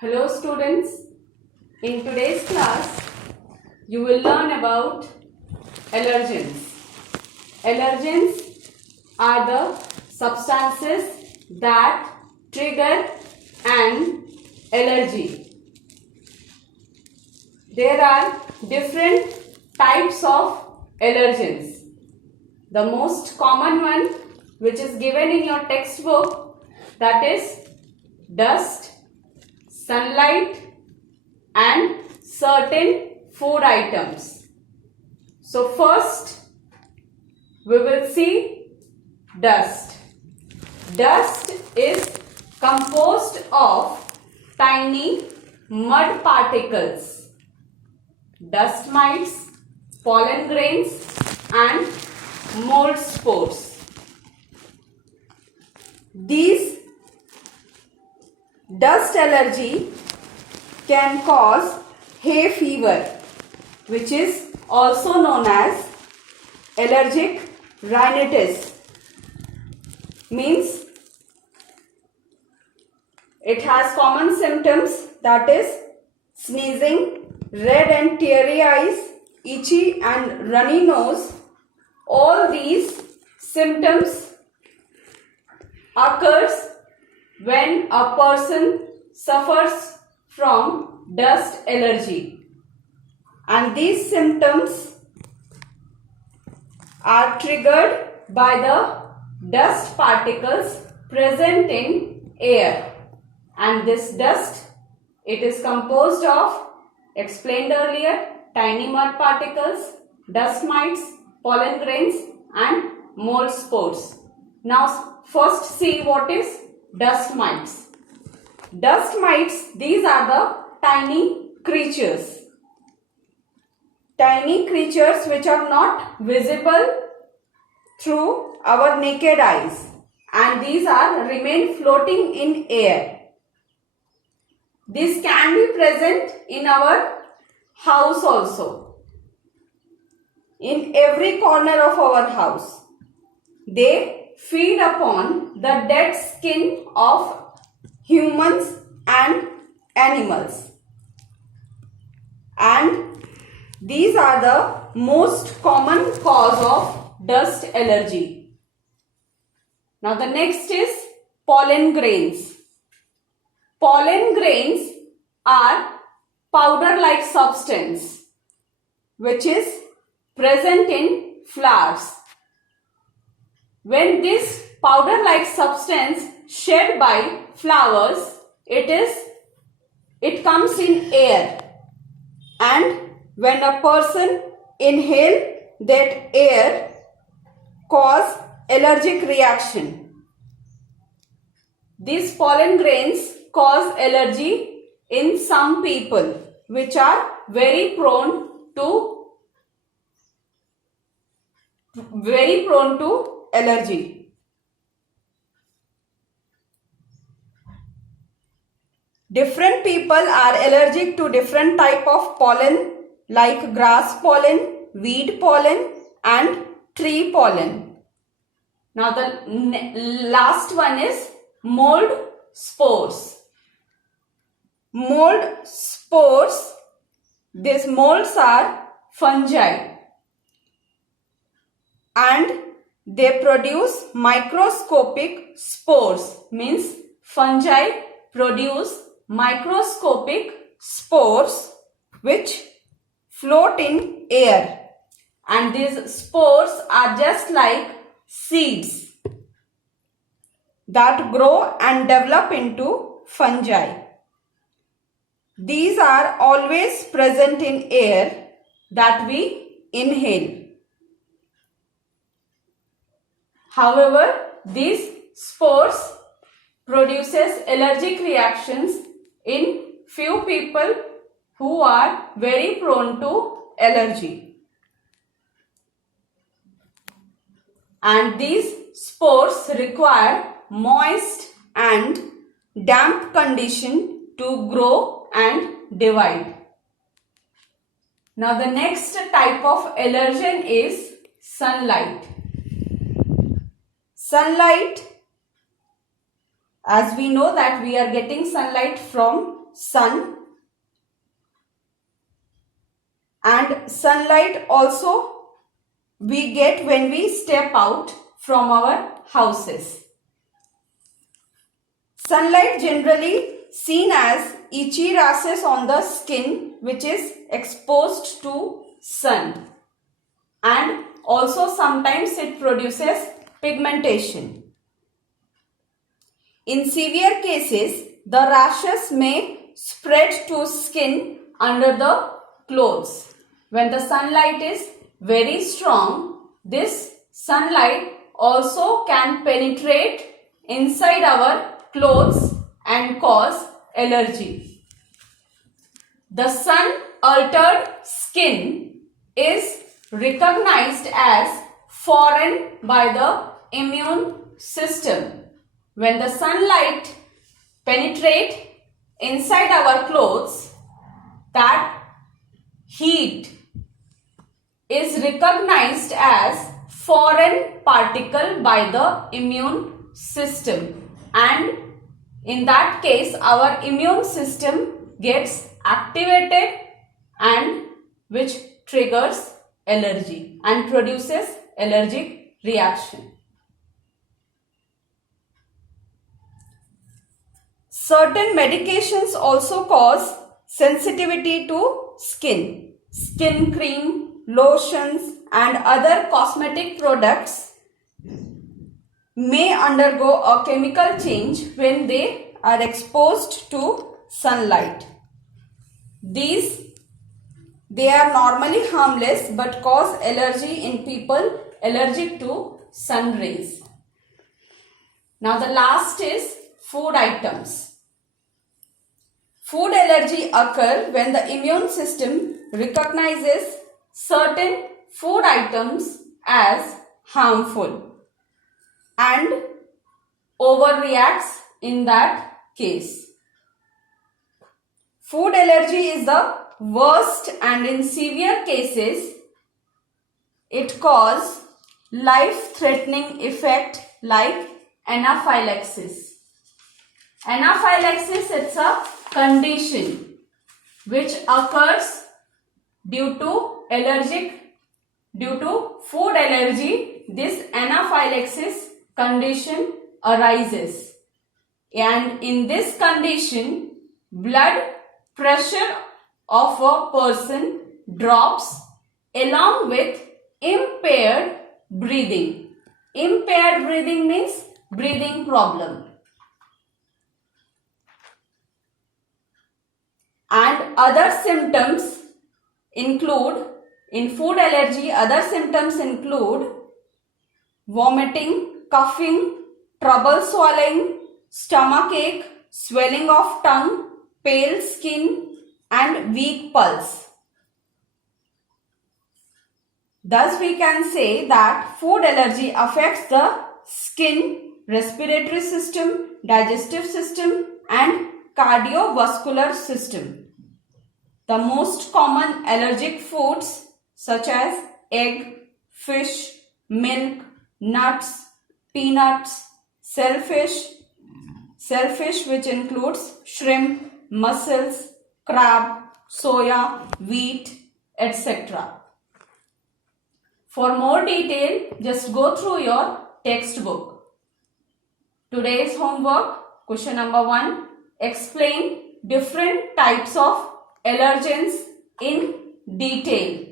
Hello students, in today's class you will learn about allergens. Allergens are the substances that trigger an allergy. There are different types of allergens. The most common one which is given in your textbook, that is dust, sunlight and certain food items. So first we will see dust. Dust is composed of tiny mud particles, dust mites, pollen grains and mold spores. These dust allergy can cause hay fever, which is also known as allergic rhinitis. Means it has common symptoms, that is sneezing, red and teary eyes, itchy and runny nose. All these symptoms occurs when a person suffers from dust allergy, and these symptoms are triggered by the dust particles present in air. And this dust, it is composed of, explained earlier, tiny mud particles, dust mites, pollen grains and mold spores. Now first see what is dust mites. Dust mites, these are the tiny creatures. Tiny creatures which are not visible through our naked eyes, and these are remain floating in air. This can be present in our house also, in every corner of our house. They feed upon the dead skin of humans and animals, and these are the most common cause of dust allergy. Now the next is pollen grains. Pollen grains are powder-like substance which is present in flowers. When this powder-like substance shed by flowers, it comes in air, and when a person inhale that air, cause allergic reaction. These pollen grains cause allergy in some people which are very prone to allergy. Different people are allergic to different type of pollen, like grass pollen, weed pollen and tree pollen. Now the last one is mold spores. Mold spores, these molds are fungi and they produce microscopic spores. Means fungi produce microscopic spores which float in air, and these spores are just like seeds that grow and develop into fungi. These are always present in air that we inhale. However, these spores produces allergic reactions in few people who are very prone to allergy. And these spores require moist and damp condition to grow and divide. Now the next type of allergen is sunlight. Sunlight as we know that we are getting sunlight from sun, and sunlight also we get when we step out from our houses. Sunlight generally seen as itchy rashes on the skin which is exposed to sun, and also sometimes it produces pigmentation. In severe cases, the rashes may spread to skin under the clothes. When the sunlight is very strong, this sunlight also can penetrate inside our clothes and cause allergy. The sun-altered skin is recognized as foreign by the immune system. When the sunlight penetrates inside our clothes, that heat is recognized as foreign particle by the immune system, and in that case our immune system gets activated, and which triggers allergy and produces allergic reaction. Certain medications also cause sensitivity to skin. Skin cream, lotions and other cosmetic products may undergo a chemical change when they are exposed to sunlight. They are normally harmless but cause allergy in people allergic to sun rays. Now the last is food items. Food allergy occur when the immune system recognizes certain food items as harmful and overreacts in that case. Food allergy is the worst, and in severe cases it causes life-threatening effect like anaphylaxis. Anaphylaxis is a condition which occurs due to food allergy. This anaphylaxis condition arises, and in this condition blood pressure of a person drops along with impaired breathing. Impaired breathing means breathing problem. And other symptoms include, in food allergy, other symptoms include vomiting, coughing, trouble swallowing, stomach ache, swelling of tongue, pale skin and weak pulse. Thus we can say that food allergy affects the skin, respiratory system, digestive system and cardiovascular system. The most common allergic foods such as egg, fish, milk, nuts, peanuts, shellfish which includes shrimp, mussels, crab, soya, wheat, etc. For more detail, just go through your textbook. Today's homework, question number 1, explain different types of allergens in detail.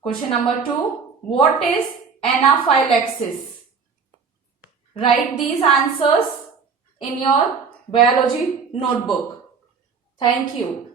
Question number 2, what is anaphylaxis? Write these answers in your biology notebook. Thank you.